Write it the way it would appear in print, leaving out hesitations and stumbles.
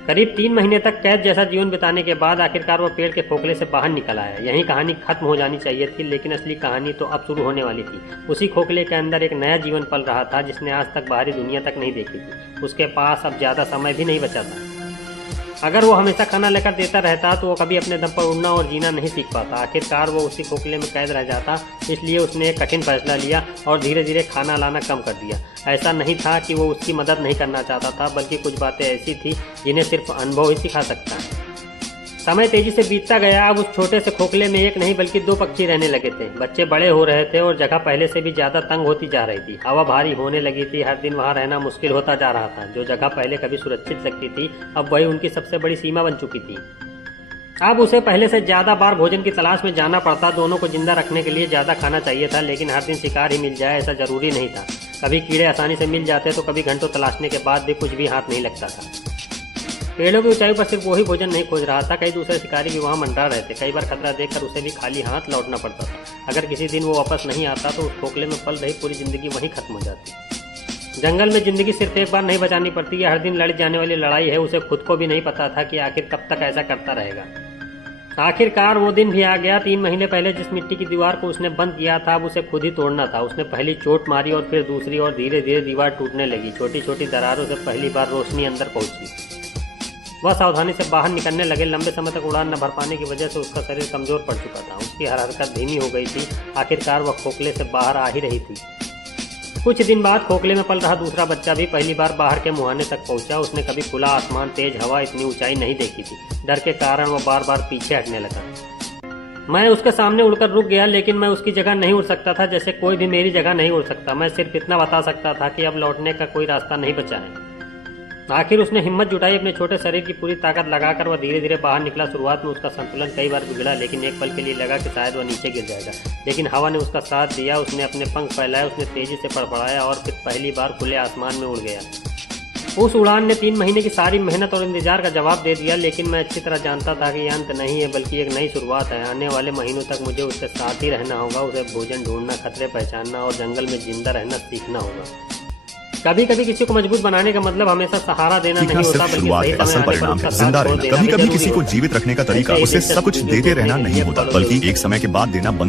करीब 3 महीने तक कैद जैसा जीवन बिताने के बाद आखिरकार वो पेड़ के खोखले से बाहर निकल आया। यहीं कहानी खत्म हो जानी चाहिए थी, लेकिन असली कहानी तो अब शुरू होने वाली थी। उसी खोखले के अंदर एक नया जीवन पल रहा था, जिसने आज तक बाहरी दुनिया तक नहीं देखी थी। उसके पास अब ज़्यादा समय भी नहीं बचा था। अगर वो हमेशा खाना लेकर देता रहता तो वो कभी अपने दम पर उड़ना और जीना नहीं सीख पाता। आखिरकार वो उसी खोखले में कैद रह जाता। इसलिए उसने एक कठिन फैसला लिया और धीरे धीरे खाना लाना कम कर दिया। ऐसा नहीं था कि वो उसकी मदद नहीं करना चाहता था, बल्कि कुछ बातें ऐसी थी जिन्हें सिर्फ अनुभव ही सिखा सकता है। समय तेजी से बीतता गया। अब उस छोटे से खोखले में एक नहीं बल्कि 2 पक्षी रहने लगे थे। बच्चे बड़े हो रहे थे और जगह पहले से भी ज़्यादा तंग होती जा रही थी। हवा भारी होने लगी थी। हर दिन वहाँ रहना मुश्किल होता जा रहा था। जो जगह पहले कभी सुरक्षित लगती थी, अब वही उनकी सबसे बड़ी सीमा बन चुकी थी। अब उसे पहले से ज़्यादा बार भोजन की तलाश में जाना पड़ता। दोनों को जिंदा रखने के लिए ज़्यादा खाना चाहिए था, लेकिन हर दिन शिकार ही मिल जाए ऐसा ज़रूरी नहीं था। कभी कीड़े आसानी से मिल जाते तो कभी घंटों तलाशने के बाद भी कुछ भी हाथ नहीं लगता था। पेड़ों की ऊंचाई पर सिर्फ वही भोजन नहीं खोज रहा था, कई दूसरे शिकारी भी वहां मंडरा रहे थे। कई बार खतरा देखकर उसे भी खाली हाथ लौटना पड़ता था। अगर किसी दिन वो वापस नहीं आता तो उस खोखले में पल रही पूरी जिंदगी वहीं खत्म हो जाती। जंगल में जिंदगी सिर्फ एक बार नहीं बचानी पड़ती है, हर दिन लड़ी जाने वाली लड़ाई है। उसे खुद को भी नहीं पता था कि आखिर कब तक ऐसा करता रहेगा। आखिरकार वो दिन भी आ गया। 3 महीने पहले जिस मिट्टी की दीवार को उसने बंद किया था, अब उसे खुद ही तोड़ना था। उसने पहली चोट मारी और फिर दूसरी, और धीरे धीरे दीवार टूटने लगी। छोटी छोटी दरारों से पहली बार रोशनी अंदर पहुंची। वह सावधानी से बाहर निकलने लगे। लंबे समय तक उड़ान न भर पाने की वजह से उसका शरीर कमजोर पड़ चुका था। उसकी हर हरकत धीमी हो गई थी। आखिरकार वह खोखले से बाहर आ ही रही थी। कुछ दिन बाद खोखले में पल रहा दूसरा बच्चा भी पहली बार बाहर के मुहाने तक पहुंचा। उसने कभी खुला आसमान, तेज हवा, इतनी ऊंचाई नहीं देखी थी। डर के कारण वह बार बार पीछे हटने लगा। मैं उसके सामने उड़कर रुक गया, लेकिन मैं उसकी जगह नहीं उड़ सकता था, जैसे कोई भी मेरी जगह नहीं उड़ सकता। मैं सिर्फ इतना बता सकता था कि अब लौटने का कोई रास्ता नहीं बचा है। आखिर उसने हिम्मत जुटाई। अपने छोटे शरीर की पूरी ताकत लगाकर वह धीरे धीरे बाहर निकला। शुरुआत में उसका संतुलन कई बार बिगड़ा, लेकिन एक पल के लिए लगा कि शायद वह नीचे गिर जाएगा। लेकिन हवा ने उसका साथ दिया। उसने अपने पंख फैलाए, उसने तेजी से फड़फड़ाया और फिर पहली बार खुले आसमान में उड़ गया। उस उड़ान ने 3 महीने की सारी मेहनत और इंतजार का जवाब दे दिया। लेकिन मैं अच्छी तरह जानता था कि यह अंत नहीं है, बल्कि एक नई शुरुआत है। आने वाले महीनों तक मुझे उसके साथ ही रहना होगा। उसे भोजन ढूंढना, खतरे पहचानना और जंगल में जिंदा रहना सीखना होगा। कभी कभी किसी को मजबूत बनाने का मतलब हमेशा सहारा देना नहीं होता, बल्कि सही समय आने पर उसका साथ छोड़ देना भी कभी कभी जरूरी किसी को होता है। जीवित रखने का तरीका उसे सब कुछ देते रहना नहीं होता, बल्कि एक समय के बाद देना बंद